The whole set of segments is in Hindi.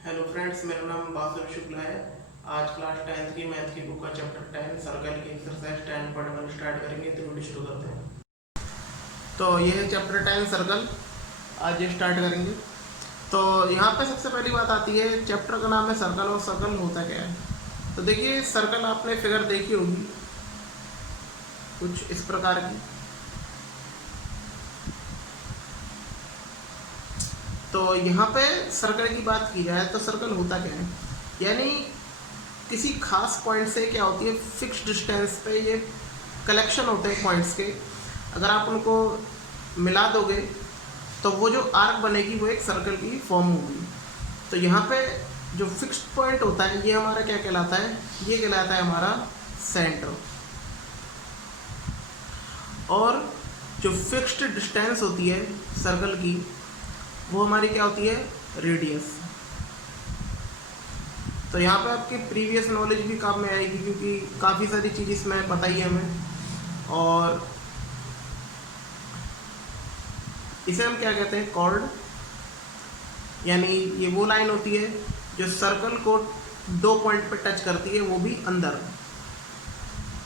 हेलो फ्रेंड्स, मेरा नाम बासुर शुक्ला है। आज क्लास 10th की मैथ की बुक का चैप्टर 10 सर्कल की एक्सरसाइज 10.1 स्टार्ट करेंगे। तो वीडियो शुरू करते हैं। तो ये है चैप्टर 10 सर्कल। आज ये स्टार्ट करेंगे। तो यहाँ पे सबसे पहली बात आती है, चैप्टर का नाम है सर्कल, और सर्कल होता क्या है। तो देखिए, सर्कल आपने फिगर देखी होगी कुछ इस प्रकार की। तो यहाँ पे सर्कल की बात की जाए तो सर्कल होता क्या है, यानी किसी खास पॉइंट से क्या होती है, फिक्स डिस्टेंस पे ये कलेक्शन होते हैं पॉइंट्स के। अगर आप उनको मिला दोगे तो वो जो आर्क बनेगी वो एक सर्कल की फॉर्म होगी। तो यहाँ पे जो फिक्स्ड पॉइंट होता है ये हमारा क्या कहलाता है, ये कहलाता है हमारा सेंटर। और जो फिक्स्ड डिस्टेंस होती है सर्कल की वो हमारी क्या होती है, रेडियस। तो यहाँ पे आपकी प्रीवियस नॉलेज भी काम में आएगी, क्योंकि काफ़ी सारी चीज़ इसमें बताई है हमें। और इसे हम क्या कहते हैं, कॉर्ड। यानी ये वो लाइन होती है जो सर्कल को दो पॉइंट पे टच करती है, वो भी अंदर।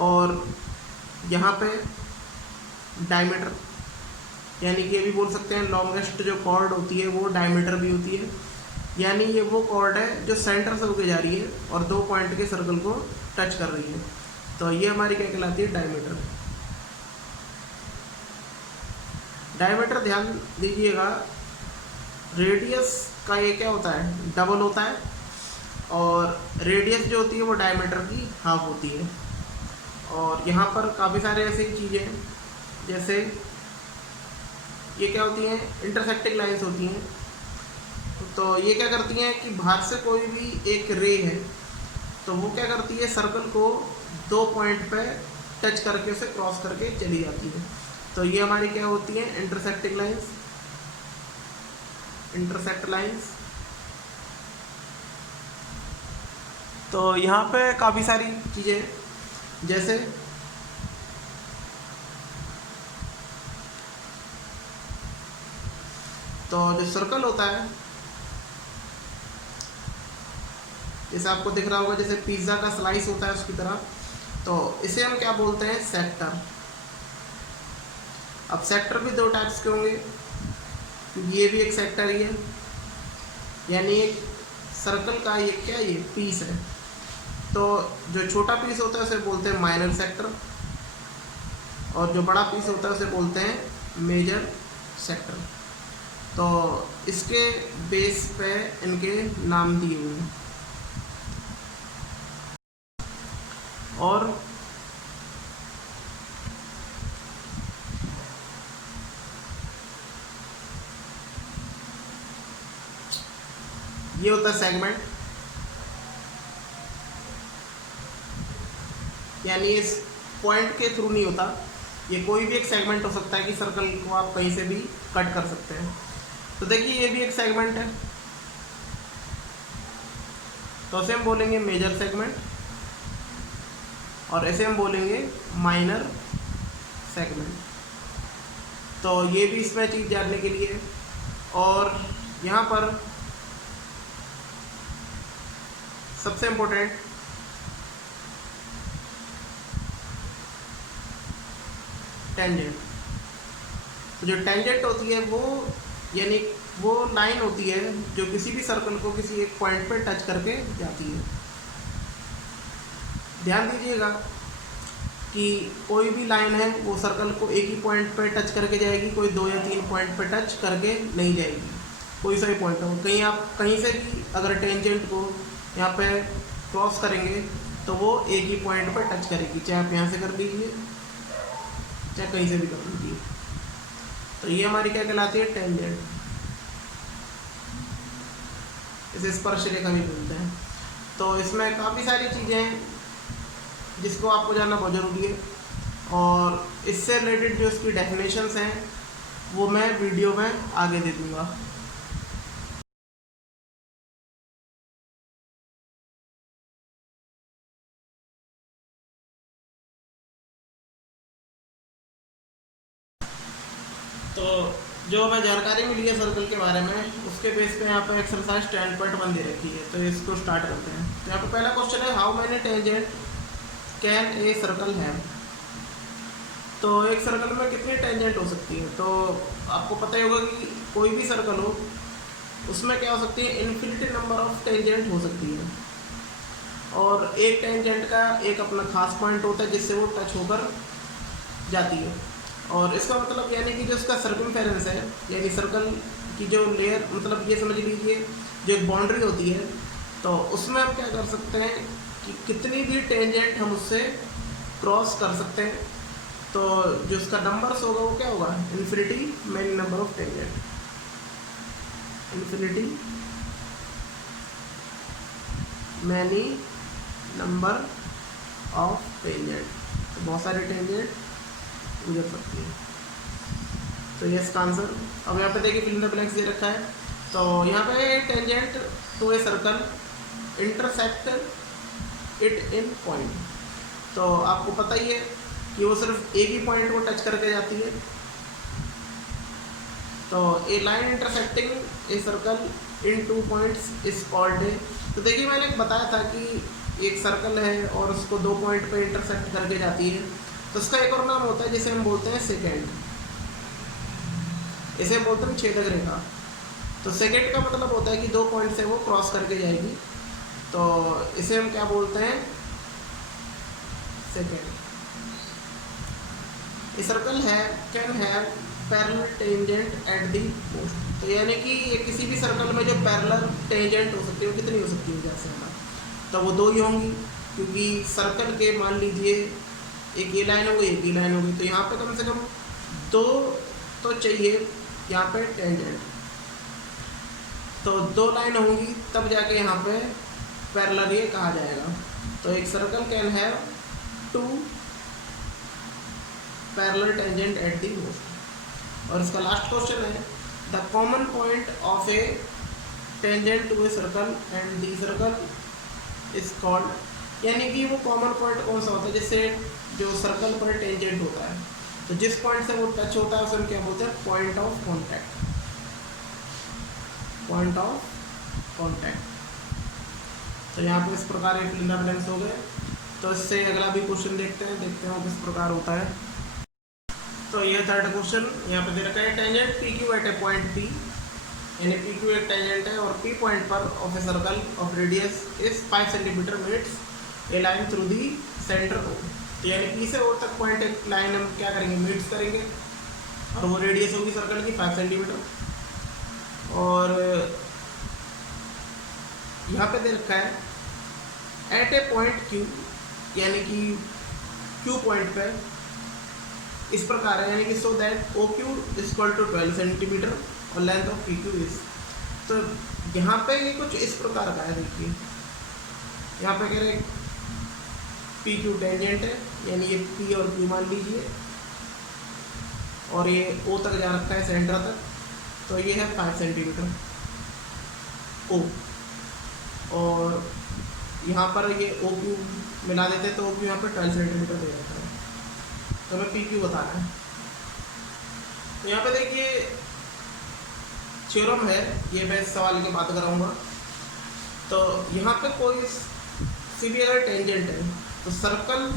और यहाँ पे डायमीटर, यानी कि ये भी बोल सकते हैं लॉन्गेस्ट जो कॉर्ड होती है वो डायमीटर भी होती है। यानी ये वो कॉर्ड है जो सेंटर से होके जा रही है और दो पॉइंट के सर्कल को टच कर रही है। तो ये हमारी क्या कहलाती है, डायमीटर। डायमीटर ध्यान दीजिएगा, रेडियस का ये क्या होता है, डबल होता है। और रेडियस जो होती है वो डायमीटर की हाफ होती है। और यहाँ पर काफ़ी सारे ऐसी चीज़ें हैं, जैसे ये क्या होती हैं, इंटरसेक्टिंग लाइंस होती हैं। तो ये क्या करती हैं कि बाहर से कोई भी एक रे है तो वो क्या करती है, सर्कल को दो पॉइंट पे टच करके उसे क्रॉस करके चली जाती है। तो ये हमारी क्या होती है, इंटरसेक्टिंग लाइंस, इंटरसेक्ट लाइंस। तो यहाँ पे काफ़ी सारी चीज़ें, जैसे तो जो सर्कल होता है, जैसे आपको दिख रहा होगा, जैसे पिज़्ज़ा का स्लाइस होता है उसकी तरह। तो इसे हम क्या बोलते हैं, सेक्टर। अब सेक्टर भी दो टाइप्स के होंगे, क्योंकि ये भी एक सेक्टर ही है। यानी एक सर्कल का ये क्या, ये पीस है। तो जो छोटा पीस होता है उसे बोलते हैं माइनर सेक्टर, और जो बड़ा पीस होता है उसे बोलते हैं मेजर सेक्टर। तो इसके बेस पे इनके नाम दिए हुए हैं। और ये होता है सेगमेंट, यानी इस पॉइंट के थ्रू नहीं होता, ये कोई भी एक सेगमेंट हो सकता है कि सर्कल को आप कहीं से भी कट कर सकते हैं। तो देखिए, ये भी एक सेगमेंट है, तो इसे हम बोलेंगे मेजर सेगमेंट, और ऐसे हम बोलेंगे माइनर सेगमेंट। तो ये भी इसमें चीज़ जानने के लिए। और यहाँ पर सबसे इम्पोर्टेंट टेंजेंट। तो जो टेंजेंट होती है वो, यानी वो लाइन होती है जो किसी भी सर्कल को किसी एक पॉइंट पर टच करके जाती है। ध्यान दीजिएगा कि कोई भी लाइन है वो सर्कल को एक ही पॉइंट पर टच करके जाएगी, कोई दो या तीन पॉइंट पर टच करके नहीं जाएगी। कोई सा भी पॉइंट हो, कहीं आप कहीं से भी अगर टेंजेंट को यहाँ पे क्रॉस करेंगे तो वो एक ही पॉइंट पर टच करेगी, चाहे आप यहाँ से कर लीजिए चाहे कहीं से भी कर लीजिए। तो ये हमारी क्या कहलाती है, टेंजेंट। इसे स्पर्श रेखा भी बोलते हैं। तो इसमें काफ़ी सारी चीज़ें हैं जिसको आपको जानना बहुत ज़रूरी है, और इससे रिलेटेड जो इसकी डेफिनेशंस हैं वो मैं वीडियो में आगे दे दूँगा। तो जो हमें जानकारी मिली है सर्कल के बारे में उसके बेस पे यहाँ पे एक्सरसाइज 10.1 दे रखी है, तो इसको स्टार्ट करते हैं। तो यहाँ पे पहला क्वेश्चन है how many tangent can a circle have. तो एक सर्कल में कितनी टेंजेंट हो सकती है, तो आपको पता ही होगा कि कोई भी सर्कल हो उसमें क्या हो सकती है, इन्फिनिटी नंबर ऑफ टेंजेंट हो सकती है। और एक टेंजेंट का एक अपना खास पॉइंट होता है जिससे वो टच होकर जाती है। और इसका मतलब यानी कि जो इसका सर्कमफेरेंस है, यानी सर्कल की जो लेयर, मतलब ये समझ लीजिए जो एक बाउंड्री होती है, तो उसमें हम क्या कर सकते हैं कि कितनी भी टेंजेंट हम उससे क्रॉस कर सकते हैं। तो जो उसका नंबर्स होगा वो क्या होगा, infinity many number of tangent, infinity many number of tangent. तो बहुत सारे टेंजेंट गुजर सकती है। तो ये इसका आंसर। अब यहाँ पे देखिए फिल इन द ब्लैंक्स दे रखा है। तो यहाँ पे tangent to a circle intersect it in point. तो आपको पता ही है कि वो सिर्फ एक ही पॉइंट को टच करके जाती है। तो a line intersecting a circle in 2 points is called a. तो देखिए मैंने बताया था कि एक सर्कल है और उसको 2 पॉइंट पे इंटरसेक्ट करके जाती है, तो उसका एक और नाम होता है जिसे हम बोलते हैं सेकेंड। इसे हम बोलते हैं छेदक रेखा। तो सेकेंड का मतलब होता है कि 2 पॉइंट से वो क्रॉस करके जाएगी, तो इसे हम क्या बोलते हैं, सेकेंड। ए सर्कल है can have parallel tangent at the most. तो यानी कि ये किसी भी सर्कल में जो पैरेलल टेंजेंट हो सकती है वो कितनी हो सकती है जैसे हमारा, तो वो 2 ही होंगी, क्योंकि सर्कल के मान लीजिए एक ये लाइन हो गई एक ये लाइन हो गई, तो यहाँ पे कम से कम 2 तो चाहिए यहाँ पे टेंजेंट। तो 2 लाइन होंगी तब जाके यहाँ पे पैरेलल ये कहा जाएगा। तो एक circle can have 2 parallel tangent at the most. और इसका लास्ट क्वेश्चन है the common point of a tangent to a circle and the circle is called. यानी कि वो कॉमन पॉइंट कौन सा होता है जिससे जो सर्कल पर टेंजेंट होता है, तो जिस पॉइंट से वो टच होता है उसे हम क्या बोलते हैं, point of contact, point of contact. तो यहाँ पे इस प्रकार एक फिल इन द ब्लैंक्स हो गए। तो इससे अगला भी क्वेश्चन देखते हैं किस प्रकार होता है। तो ये थर्ड क्वेश्चन यहाँ पे दे रखा है tangent P Q at a point P, यानी पी क्यू एक टेंजेंट है और पी पॉइंट पर of a circle of radius is 5 centimetre meets a line through the centre O. तो यानी पी से ओ तक पॉइंट एक लाइन हम क्या करेंगे, मीट्स करेंगे, और वो रेडियस होगी सर्कल की 5 सेंटीमीटर। और यहाँ पे दे रखा है एट ए पॉइंट क्यू, यानी कि क्यू पॉइंट पे इस प्रकार है, यानी कि so that O Q is equal to 12 centimetre और length of P Q is. तो यहाँ पे ये कुछ इस प्रकार का है, देखिए यहाँ पे कह रहे पी क्यू टेंजेंट है, यानी ये पी और क्यू मान लीजिए, और ये ओ तक जा रखा है सेंटर तक, तो ये है 5 सेंटीमीटर ओ। और यहाँ पर ये ओ क्यू मिला देते तो ओ क्यू यहाँ पर 12 सेंटीमीटर दे जाता है, तो हमें पी क्यू बताना है। तो यहाँ पे देखिए थ्योरम है, ये मैं इस सवाल की बात कराऊंगा। तो यहाँ पे कोई सी भी अगर टेंजेंट है तो सर्कल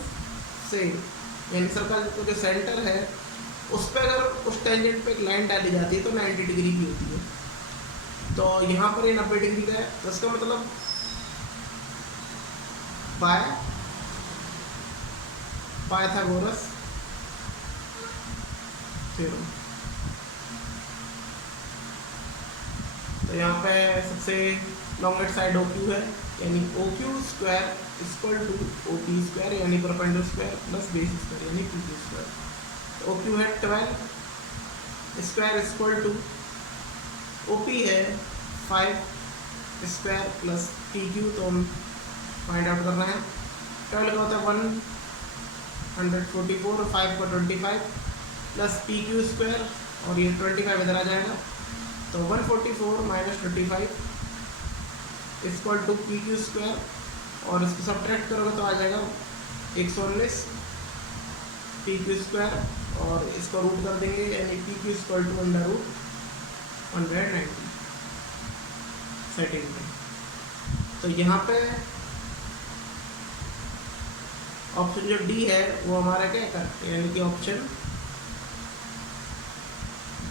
से, यानी सर्कल को जो सेंटर है उस पर अगर उस टेंजेंट पे एक लाइन डाली जाती है तो 90 डिग्री की होती है। तो यहाँ पर ये 90 डिग्री का है, तो इसका मतलब पाइथागोरस थ्योरम। तो यहाँ पे सबसे लॉन्गेस्ट साइड ओ क्यू है, यानी O Q square equal to O P square, यानी perpendicular square plus base square, यानी P Q square. O Q है 12 square equal to O P है 5 स्क्वायर प्लस पी क्यू, तो हम फाइंड आउट करना है। 12 का होता है 144, 5 का 25 प्लस पी क्यू स्क्वायर, और ये 25 इधर आ जाएगा, तो 144 minus 35 equal to P Q square, और इसको सब्ट्रैक्ट करोगे तो आ जाएगा 119 पी क्यू स्क्वायर, और इसको रूट कर देंगे, यानी P Q square to under root 190 centimetre. तो यहाँ पे ऑप्शन जो डी है वो हमारा क्या करेक्ट, यानी कि ऑप्शन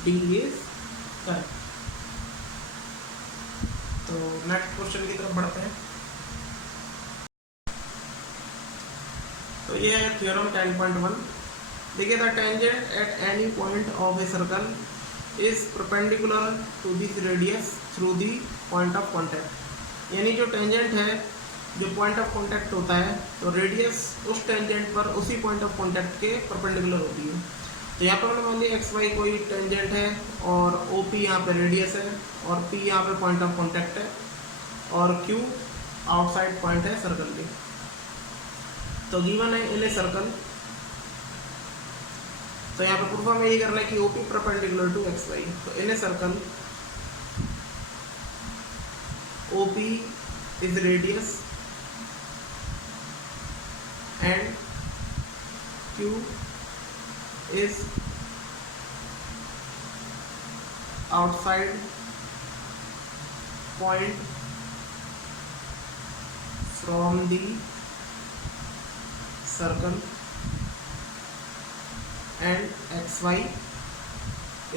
डी इज करेक्ट। तो नेक्स्ट क्वेश्चन की तरफ बढ़ते हैं। तो ये है थ्योरम 10.1। देखिए, the tangent at any point of a circle is perpendicular to this radius through the point of contact. यानी जो टेंजेंट है, जो पॉइंट ऑफ कॉन्टैक्ट होता है, तो रेडियस उस टेंजेंट पर उसी पॉइंट ऑफ कॉन्टैक्ट के परपेंडिकुलर होती है। तो यहाँ पर मान लिया एक्स वाई कोई टेंजेंट है और ओ पी यहाँ पे रेडियस है और पी यहाँ पे पॉइंट ऑफ कॉन्टैक्ट है और क्यू आउटसाइड पॉइंट है सर्कल के। तो गिवन है इन ए सर्कल, तो यहाँ पे प्रूफ हमें यही करना है कि O P perpendicular to X Y. तो in a circle O P is radius and Q is outside point from the circle and xy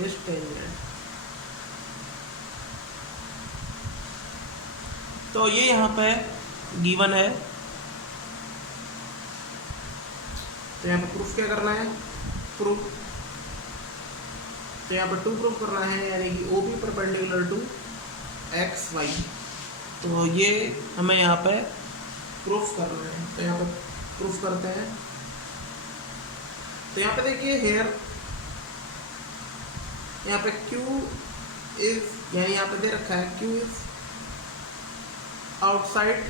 is tangent। तो ये यहाँ पे गिवन है। तो यहाँ पे प्रूफ क्या करना है, प्रूफ। तो यहाँ पर टू प्रूफ करना है, यानी कि O B perpendicular to X Y. तो ये हमें यहाँ पे प्रूफ करना है। तो यहाँ पे प्रूफ करते हैं। तो यहाँ पे देखिए हेयर, यहाँ पे क्यू इज, यानी यहाँ पे दे रखा है Q is outside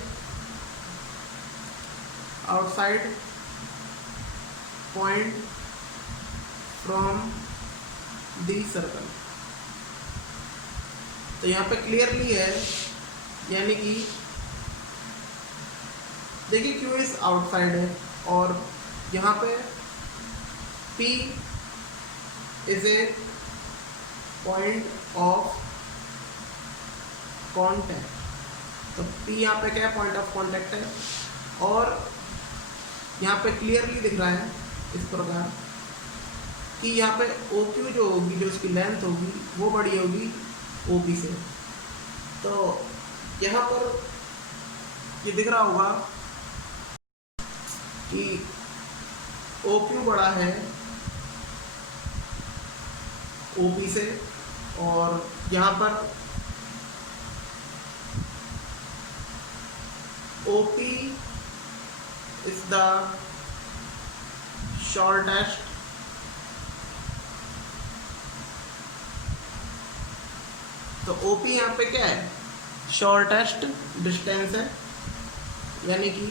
point from the circle. तो यहाँ पे क्लियरली है, यानी कि देखिए क्यू इज आउटसाइड है और यहाँ पे P is a point of contact. तो P यहाँ पे क्या है, पॉइंट ऑफ कॉन्टैक्ट है और यहाँ पे क्लियरली दिख रहा है इस प्रकार कि यहाँ पे OQ जो होगी, जो उसकी लेंथ होगी वो बड़ी होगी OP से। तो यहाँ पर ये दिख रहा होगा कि OQ बड़ा है OP से और यहाँ पर OP is the shortest तो OP यहाँ पे क्या है, शॉर्टेस्ट डिस्टेंस है, यानी कि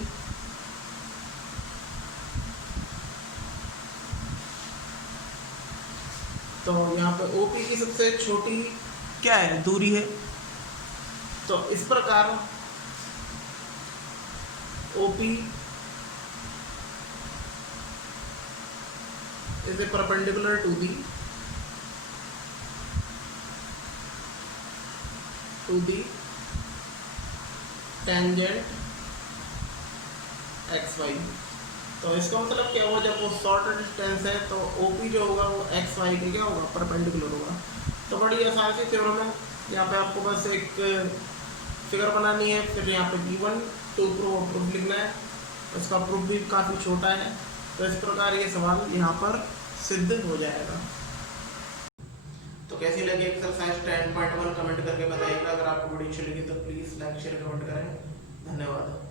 तो यहाँ पे OP की सबसे छोटी क्या है, दूरी है। तो इस प्रकार OP is a perpendicular to the tangent xy। तो इसका मतलब क्या हुआ, जब वो शॉर्ट डिस्टेंस है तो OP जो होगा वो xy के क्या होगा, परपेंडिकुलर होगा। तो बड़ी आसान सी थ्योरम है। यहाँ पे आपको बस एक फिगर बनानी है, फिर यहाँ पे गिवन टू प्रूफ लिखना है। इसका प्रूफ भी काफ़ी छोटा है। तो इस प्रकार ये सवाल यहाँ पर सिद्ध हो जाएगा। तो कैसी लगी एक्सरसाइज 10.1 कमेंट करके बताइएगा। अगर आपको वीडियो अच्छी लगी तो प्लीज़ लाइक शेयर कमेंट करें। धन्यवाद।